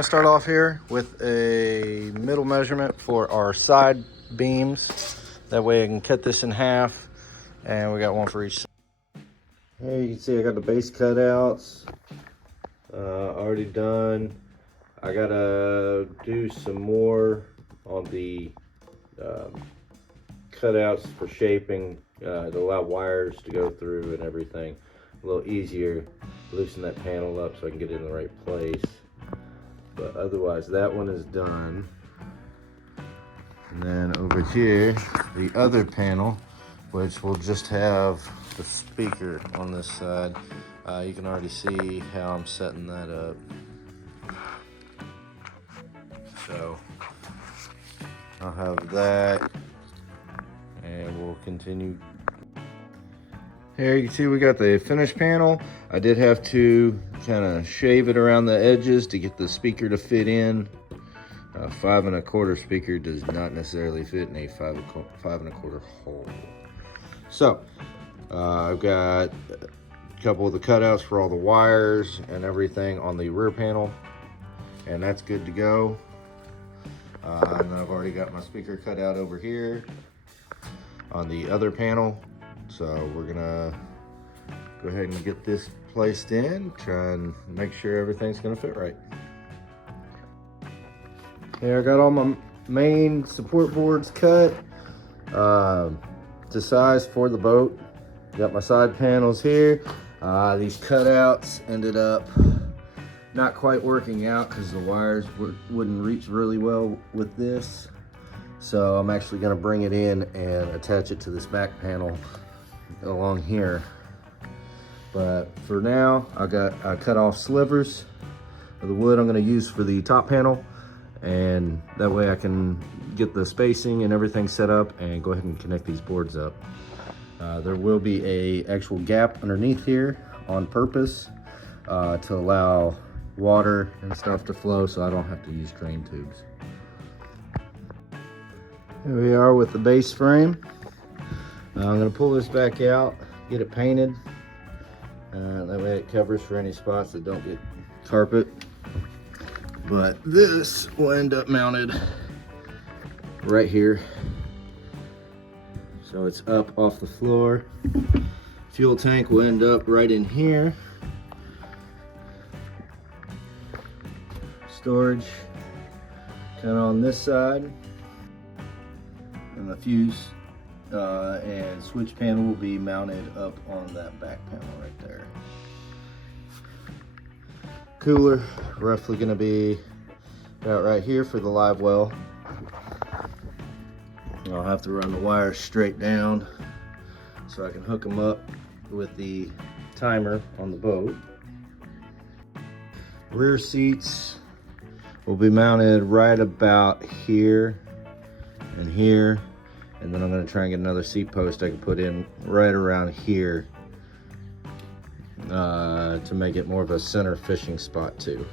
going to start off here with a middle measurement for our side beams. That way I can cut this in half, and we got one for each side. Here you can see I got the base cutouts already done. I gotta do some more on the cutouts for shaping to allow wires to go through and everything. A little easier, loosen that panel up so I can get it in the right place. But otherwise, that one is done. And then over here, the other panel, which will just have the speaker on this side. You can already see how I'm setting that up. So I'll have that, and we'll continue. Here you can see we got the finished panel. I did have to kind of shave it around the edges to get the speaker to fit in. 5 1/4 speaker does not necessarily fit in a 5 1/4 hole. So I've got a couple of the cutouts for all the wires and everything on the rear panel, and that's good to go. And I've already got my speaker cut out over here on the other panel. So we're gonna go ahead and get this placed in, try and make sure everything's gonna fit right. Here I got all my main support boards cut to size for the boat. Got my side panels here. These cutouts ended up not quite working out because the wires wouldn't reach really well with this. So I'm actually gonna bring it in and attach it to this back panel along here. But for now, I cut off slivers of the wood I'm gonna use for the top panel, and that way I can get the spacing and everything set up and go ahead and connect these boards up. There will be a actual gap underneath here on purpose to allow water and stuff to flow, so I don't have to use drain tubes. Here we are with the base frame. I'm going to pull this back out, get it painted. That way it covers for any spots that don't get carpet. But this will end up mounted right here. So it's up off the floor. Fuel tank will end up right in here. Storage kind of on this side. And the fuse and switch panel will be mounted up on that back panel right there. Cooler, roughly going to be about right here for the live well. I'll have to run the wires straight down so I can hook them up with the timer on the boat. Rear seats will be mounted right about here and here. And then I'm going to try and get another seat post I can put in right around here to make it more of a center fishing spot too.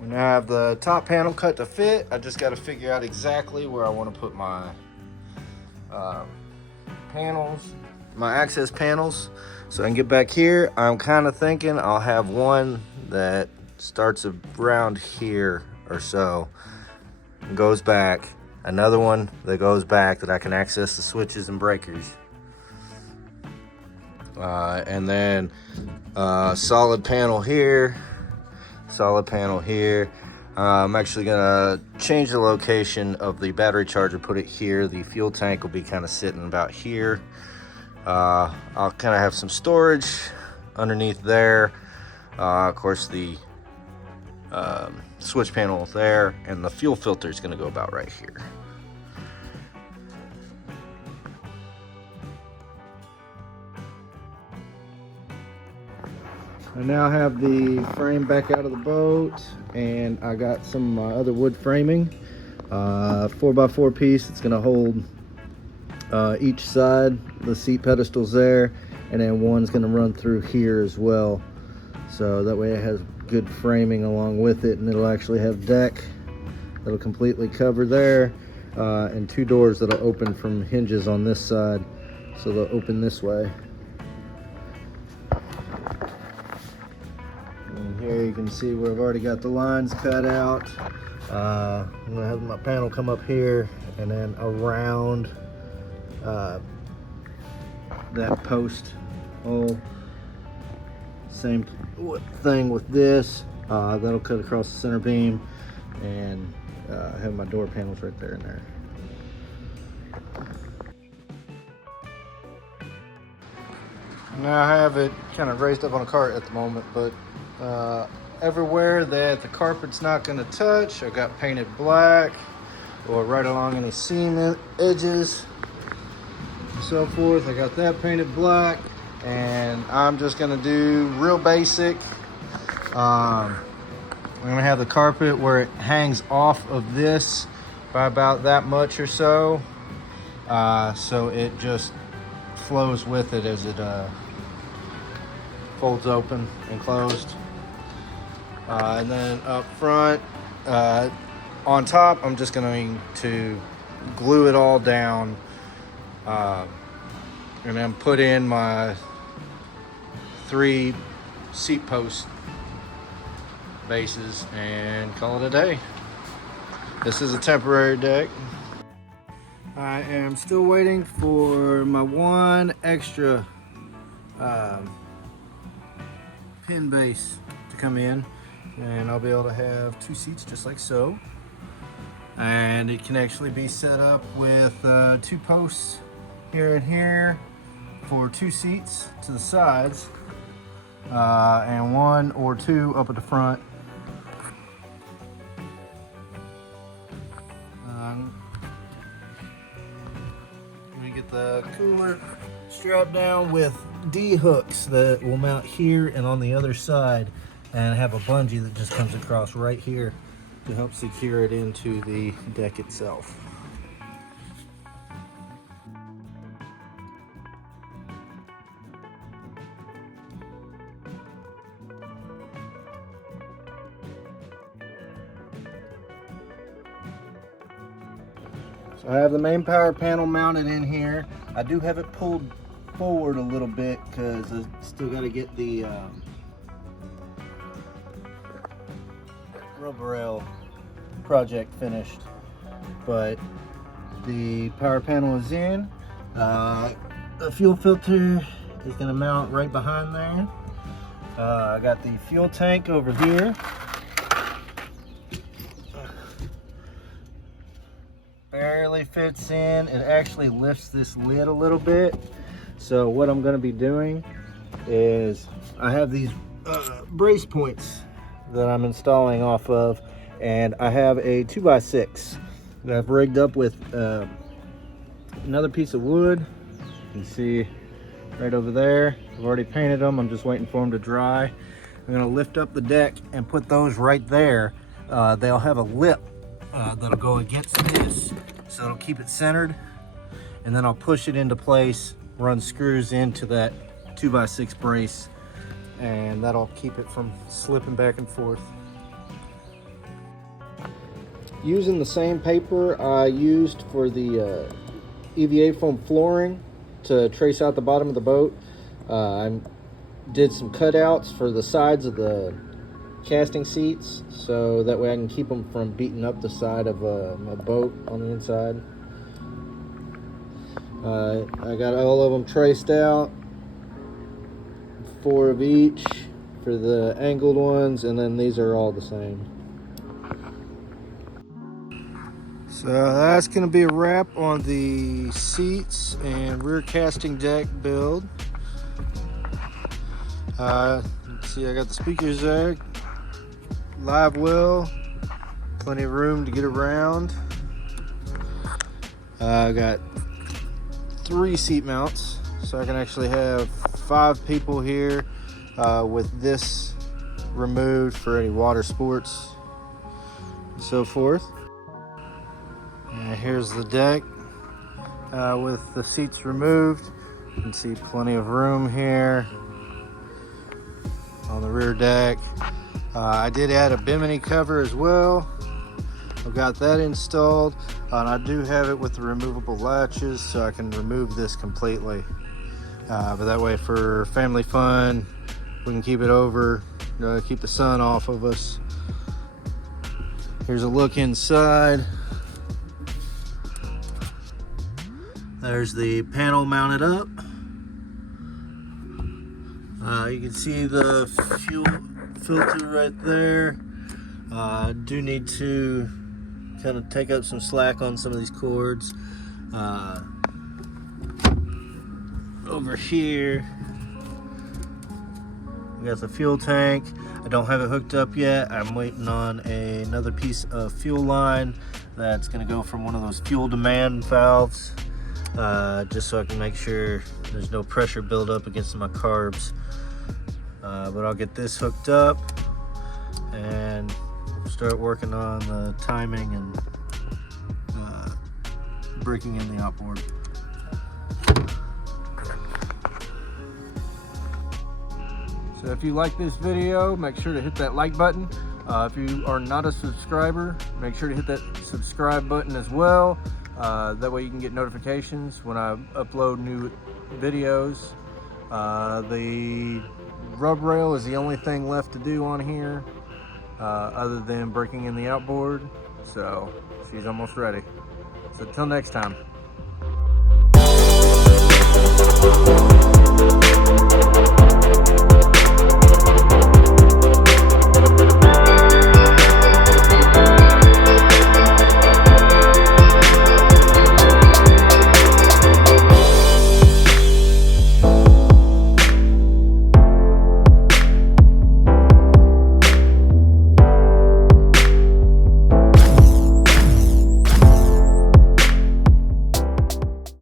We now have the top panel cut to fit. I just got to figure out exactly where I want to put my panels, my access panels, so I can get back here. I'm kind of thinking I'll have one that starts around here or so and goes back. Another one that goes back that I can access the switches and breakers. And then solid panel here, solid panel here. I'm actually gonna change the location of the battery charger, put it here. The fuel tank will be kind of sitting about here. I'll kind of have some storage underneath there. Of course, the switch panel there, and the fuel filter is going to go about right here. I now have the frame back out of the boat, and I got some other wood framing, 4x4 piece. It's going to hold each side, the seat pedestals there, and then one's going to run through here as well, so that way it has good framing along with it, and it'll actually have deck that'll completely cover there, and 2 doors that'll open from hinges on this side, so they'll open this way. And here you you can see where I've already got the lines cut out. I'm gonna have my panel come up here and then around that post hole. Same thing with this. That'll cut across the center beam, and have my door panels right there and there. Now I have it kind of raised up on a cart at the moment, but everywhere that the carpet's not going to touch, I got painted black, or right along any seam edges and so forth. I got that painted black, and I'm just going to do real basic. I'm going to have the carpet where it hangs off of this by about that much or so, so it just flows with it as it folds open and closed. And then up front, on top, I'm just going to glue it all down, and then put in my 3 seat post bases and call it a day. This is a temporary deck. I am still waiting for my one extra pin base to come in, and I'll be able to have 2 seats just like so. And it can actually be set up with 2 posts here and here for 2 seats to the sides, and 1 or 2 up at the front. Let me get the cooler strapped down with D hooks that will mount here and on the other side, and have a bungee that just comes across right here to help secure it into the deck itself. So I have the main power panel mounted in here. I do have it pulled forward a little bit because I still got to get the rubber rail project finished. But the power panel is in. The fuel filter is going to mount right behind there. I got the fuel tank over here. Barely fits in. It actually lifts this lid a little bit. So what I'm going to be doing is I have these brace points that I'm installing off of, and I have a 2x6 that I've rigged up with another piece of wood. You can see right over there. I've already painted them. I'm just waiting for them to dry. I'm going to lift up the deck and put those right there. They'll have a lip that'll go against this, so it'll keep it centered, and then I'll push it into place, run screws into that 2x6 brace, and that'll keep it from slipping back and forth. Using the same paper I used for the EVA foam flooring to trace out the bottom of the boat, I did some cutouts for the sides of the casting seats, so that way I can keep them from beating up the side of my boat on the inside. I got all of them traced out, 4 of each for the angled ones, and then these are all the same. So that's going to be a wrap on the seats and rear casting deck build. Let's see, I got the speakers there, live well, plenty of room to get around. I got 3 seat mounts, so I can actually have 5 people here with this removed for any water sports and so forth. And here's the deck with the seats removed. You can see plenty of room here on the rear deck. I did add a bimini cover as well. I've got that installed, and I do have it with the removable latches, so I can remove this completely. But that way, for family fun, we can keep it over keep the sun off of us. Here's a look inside. There's the panel mounted up. You can see the fuel filter right there. I do need to kind of take up some slack on some of these cords. Over here, we got the fuel tank. I don't have it hooked up yet. I'm waiting on another piece of fuel line that's going to go from one of those fuel demand valves, just so I can make sure there's no pressure buildup against my carbs. But I'll get this hooked up and start working on the timing and breaking in the outboard. So if you like this video, make sure to hit that like button. If you are not a subscriber, make sure to hit that subscribe button as well. That way you can get notifications when I upload new videos. The rub rail is the only thing left to do on here, other than breaking in the outboard. So she's almost ready. So until next time.